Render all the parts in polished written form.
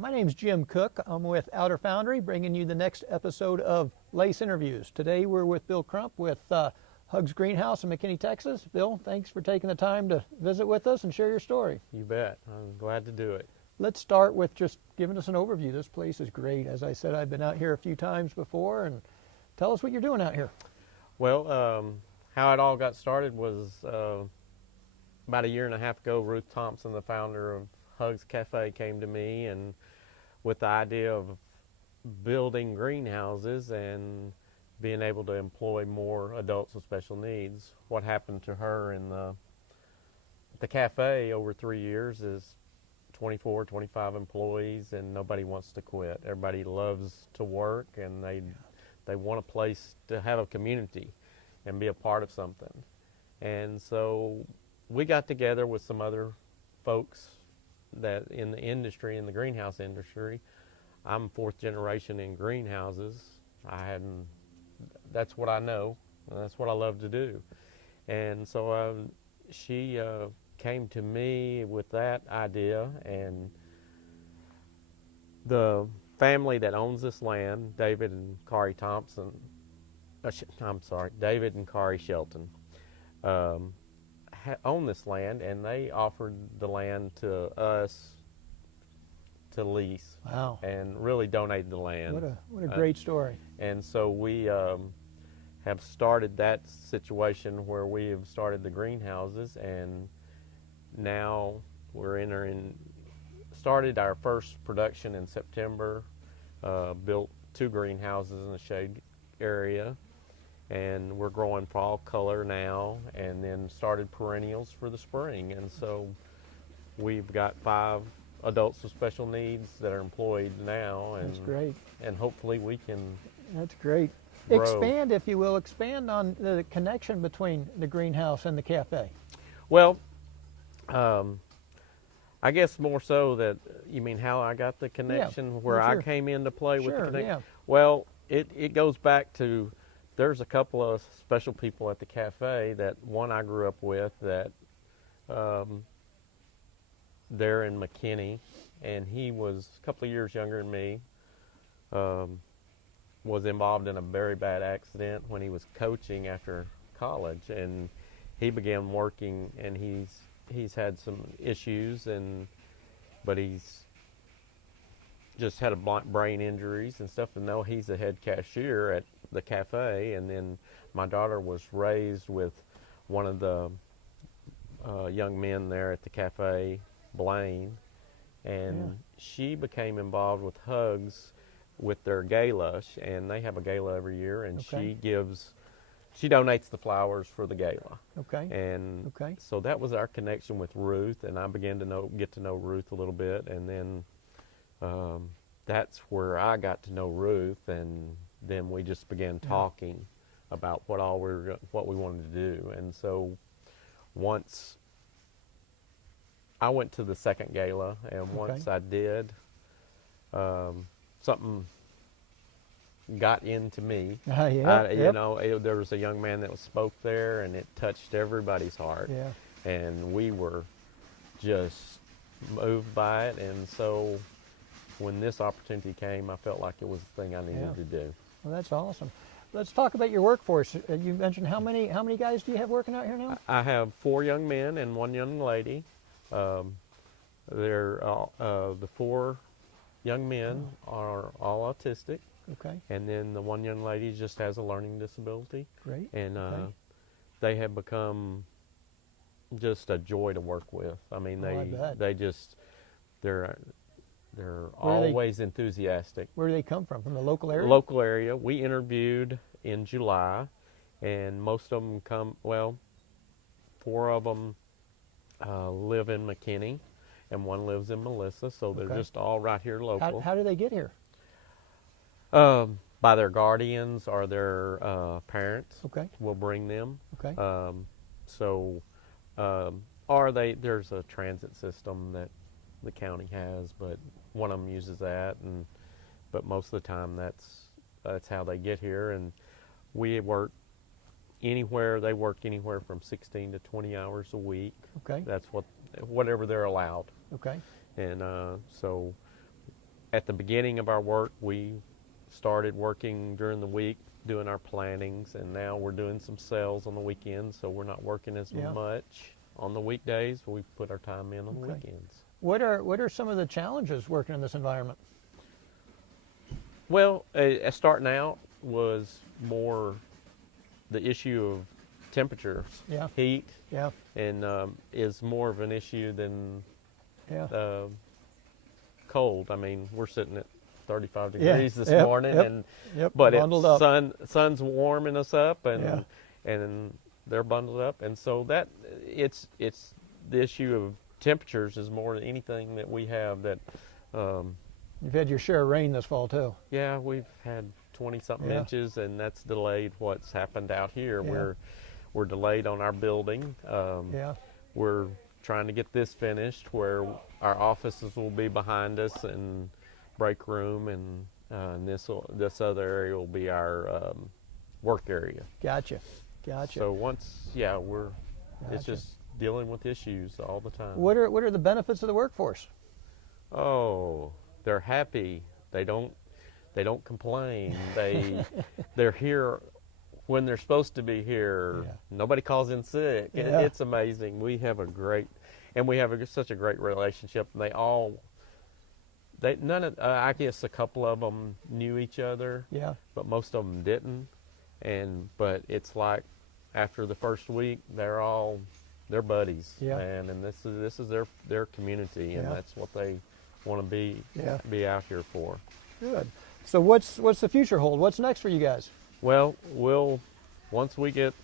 My name's Jim Cook. I'm with Outer Foundry, bringing you the next episode of Lace Interviews. Today we're with Bill Crump with Hugs Greenhouse in McKinney, Texas. Bill, thanks for taking the time to visit with us and share your story. You bet. I'm glad to do it. Let's start with just giving us an overview. This place is great. As I said, I've been out here a few times before, and tell us what you're doing out here. Well, how it all got started was about a year and a half ago. Ruth Thompson, the founder of Hugs Cafe, came to me and with the idea of building greenhouses and being able to employ more adults with special needs. What happened to her in the cafe over 3 years is 24, 25 employees, and nobody wants to quit. Everybody loves to work, and they want a place to have a community and be a part of something. And so we got together with some other folks that in the industry, in the greenhouse industry. I'm fourth generation in greenhouses. That's what I know, and that's what I love to do. And so she came to me with that idea, and the family that owns this land, David and Kari Thompson, David and Kari Shelton, own this land, and they offered the land to us to lease. Wow. And really donated the land. What a great story. And so we have started that situation where we have started the greenhouses, and now we're started our first production in September, built 2 greenhouses in the shade area, and we're growing fall color now, and then started perennials for the spring. And so we've got 5 adults with special needs that are employed now, and That's great. And hopefully we can. That's great. Grow. Expand, if you will, expand on the connection between the greenhouse and the cafe. Well, I guess more so that you mean how I got the connection, where sure. I came into play with the connection. Yeah. Well, it goes back to, there's a couple of special people at the cafe that one I grew up with that they're in McKinney, and he was a couple of years younger than me, was involved in a very bad accident when he was coaching after college, and he began working, and he's had some issues, but he's just had brain injuries and stuff, and now he's the head cashier at the cafe. And then my daughter was raised with one of the young men there at the cafe, Blaine, and she became involved with Hugs with their gala, and they have a gala every year, and she donates the flowers for the gala. Okay. And so that was our connection with Ruth, and I began to get to know Ruth a little bit, and then that's where I got to know Ruth, and then we just began talking about what we wanted to do. And so once I went to the second gala, and once I did, something got into me. You know, there was a young man that spoke there, and it touched everybody's heart. Yeah. And we were just moved by it. And so when this opportunity came, I felt like it was the thing I needed to do. Well, that's awesome. Let's talk about your workforce. You mentioned how many guys do you have working out here now? I have 4 young men and 1 young lady. They're the 4 young men are all autistic. Okay. And then the 1 young lady just has a learning disability. Great. And they have become just a joy to work with. I mean, they're always enthusiastic. Where do they come from? From the local area? Local area. We interviewed in July, and most of them 4 of them live in McKinney, and 1 lives in Melissa, so they're just all right here local. How do they get here? By their guardians or their parents. Okay. Will bring them. Okay. There's a transit system that the county has, but one of them uses that, but most of the time that's how they get here. And we work anywhere. They work anywhere from 16 to 20 hours a week. Okay. That's whatever they're allowed. Okay. And so at the beginning of our work, we started working during the week, doing our plantings, and now we're doing some sales on the weekends, so we're not working as Yeah. much on the weekdays. We put our time in on the Okay. weekends. What are some of the challenges working in this environment? Well, starting out was more the issue of temperatures, Yeah. heat, Yeah. and is more of an issue than Yeah. cold. I mean, we're sitting at 35 Yeah, degrees this yep, morning, yep, and Yep. but Bundled it's up. sun's warming us up, Yeah. and they're bundled up, and so that it's the issue of temperatures is more than anything that we have that. You've had your share of rain this fall too. Yeah, we've had 20-something Yeah. inches, and that's delayed what's happened out here. Yeah. We're delayed on our building. Yeah. We're trying to get this finished where our offices will be behind us and break room, and this other area will be our work area. Gotcha. Gotcha. So once, it's Gotcha. just dealing with issues all the time. What are the benefits of the workforce? Oh, they're happy. They don't complain. They're here when they're supposed to be here. Yeah. Nobody calls in sick. Yeah. It's amazing. We have such a great relationship. And I guess a couple of them knew each other, Yeah. but most of them didn't. But it's like after the first week, they're buddies, Yeah. man. And this is their community, and Yeah. that's what they want to be out here for. Good. So what's the future hold? What's next for you guys? Well, once we get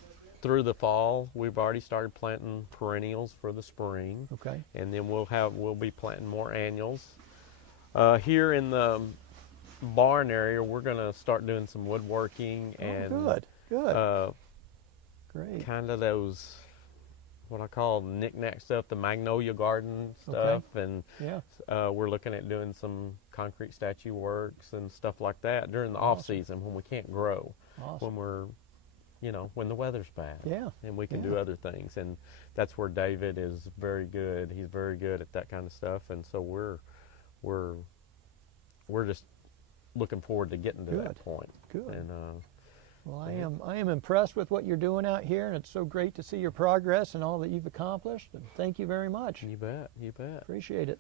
through the fall, we've already started planting perennials for the spring, Okay. and then we'll be planting more annuals. Here in the barn area, we're gonna start doing some woodworking and Good. Good. Great. kind of those what I call knick-knack stuff, the magnolia garden stuff, and Yeah. we're looking at doing some concrete statue works and stuff like that during the Awesome. off season when we can't grow, Awesome. when the weather's bad, Yeah. and we can Yeah. do other things, and that's where David is very good. He's very good at that kind of stuff, and so we're just looking forward to getting to Good. that point. Good. And Well, I am impressed with what you're doing out here, and it's so great to see your progress and all that you've accomplished. And thank you very much. you bet. Appreciate it.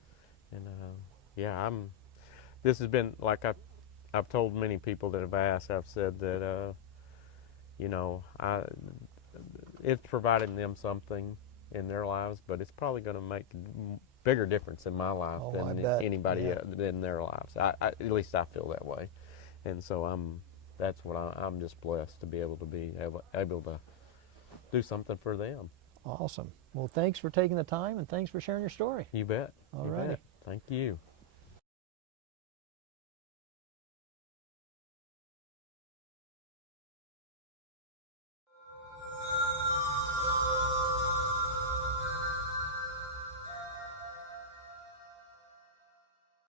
And this has been like I've told many people that have asked. I've said that it's provided them something in their lives, but it's probably going to make a bigger difference in my life Oh, I than bet. anybody Yeah. in their lives. At least I feel that way, and so I'm just blessed to be able to do something for them. Awesome. Well, thanks for taking the time, and thanks for sharing your story. You bet. All You righty. bet. Thank you.